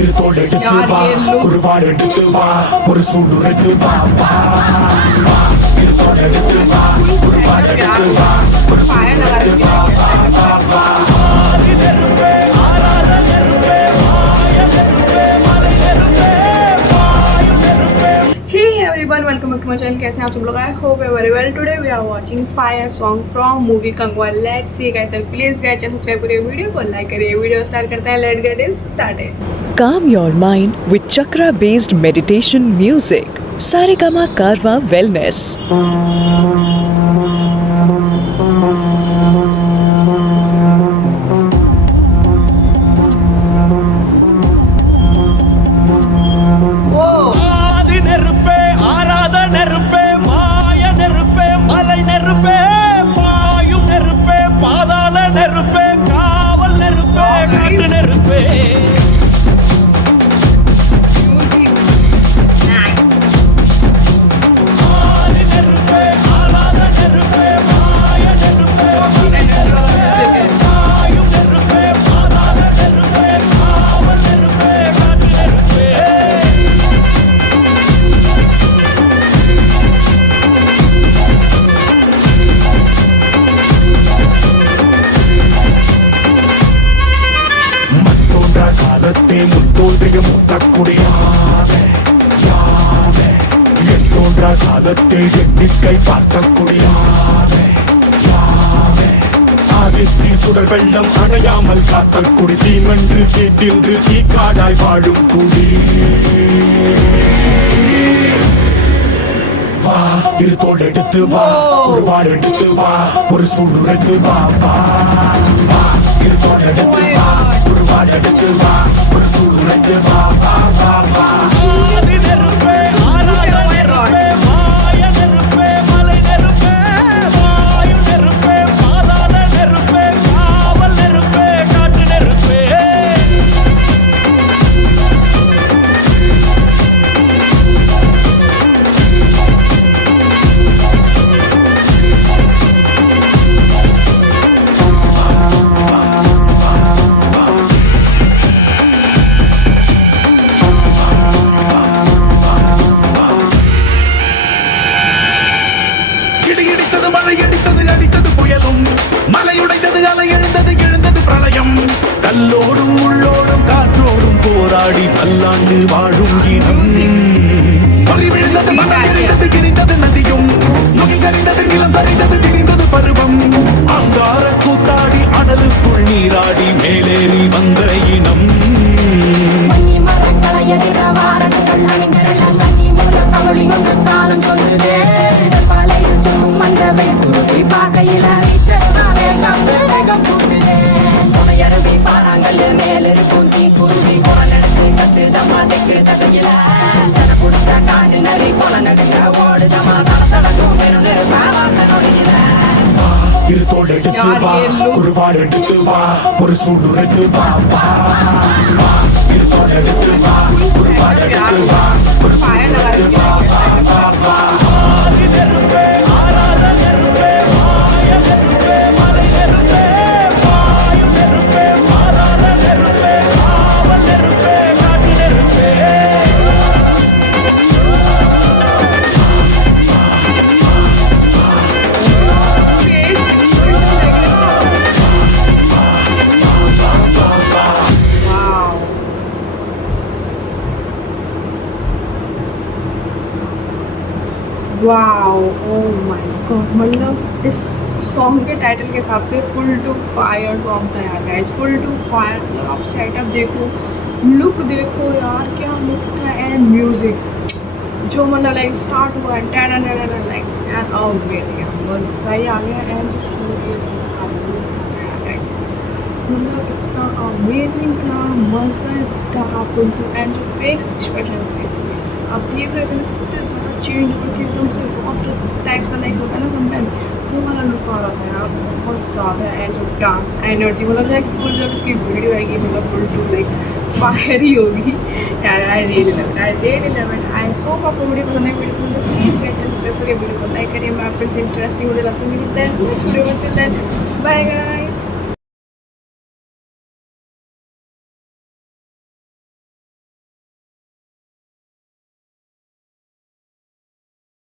இருத்தோடு எடுத்து வா ஒரு வாள் எடுத்து வா ஒரு சூடு எடுத்து வா வா வா இருத்தோடு எடுத்து வா ஒரு வாள் எடுத்து வா ஒரு சூடு எடுத்து வா வா வா வா Hey everyone, welcome back to my channel. कैसे हैं आप सब लोग? I hope you're very well. Today we are watching Fire song from movie Kangwa. Let's see guys and please guys subscribe करिए वीडियो को like करिए वीडियो स्टार्ट करते हैं. Let's get it started. Calm your mind with chakra based meditation music. Saregama Karwa Wellness. முத்தோன்றிய முத்தக்குடியானே யானே என் தோன்றா காலத்தை எண்ணிக்கை பார்க்கக்கூடியானே யானே ஆதித்தில் சுடர் வெள்ளம் அணையாமல் காத்தல் குடி தீமென்று தீ தின்று தீ காடாய் வாழும் குடி வா இருத்தோடு எடுத்து வா ஒரு வாள் எடுத்து வா ஒரு சூடு எடுத்து வா வா வா இருத்தோடு எடுத்து வா ஒரு வாள் எடுத்து வா ஒரு சூடு எடுத்து வா வா வா வா கல்லோடும் உள்ளோடும் காற்றோடும் போராடி பல்லாண்டு வாழும் இனம் விழுந்தது மனது கிரிந்தது நதியும் நுகி கரிந்தது நிலம் சரிந்தது திரிந்தது பருவம் அங்கார கூத்தாடி அனலுக்குள் நீராடி மேலேறி வந்த இனம் இருத்தோடு எடுத்து வா ஒரு வாள் எடுத்து வா ஒரு சூடு எடுத்து வா வா வா இருத்தோடு எடுத்து வா ஒரு வாள் எடுத்து வா ஒரு சூடு எடுத்து வா வா வா வா वाओ ओ माय गॉड मतलब इस सॉन्ग के टाइटल के हिसाब से फुल टू फायर सॉन्ग था यार गाइस फुल टू फायर मतलब आप सेटअप देखो लुक देखो यार क्या लुक था एंड म्यूजिक जो मतलब लाइक स्टार्ट हुआ लाइक यार अमेजिंग मज़ा ही आ गया एंड जो सूर्य का लुक था यार गाइस मतलब इतना अमेजिंग था मज़ा था फुल टू एंड जो फेस एक्सप्रेशन थे आप देख रहे थे ना कितने ज़्यादा चेंज हो गई थी एकदम से बहुत टाइप सा लाइक होता है ना समटाइम वो वाला लुक आ रहा था यार बहुत ज़्यादा एंड जो डांस एनर्जी मतलब लाइक फुल जब इसकी वीडियो आएगी मतलब फुल टू लाइक फायर ही होगी यार I really love it I hope आपको वीडियो पसंद है वीडियो पसंद है प्लीज़ चैनल सब्सक्राइब करिए वीडियो को लाइक करिए मैं आपसे इंटरेस्टिंग वीडियो लाते हैं नेक्स्ट वीडियो में बाय गाइस।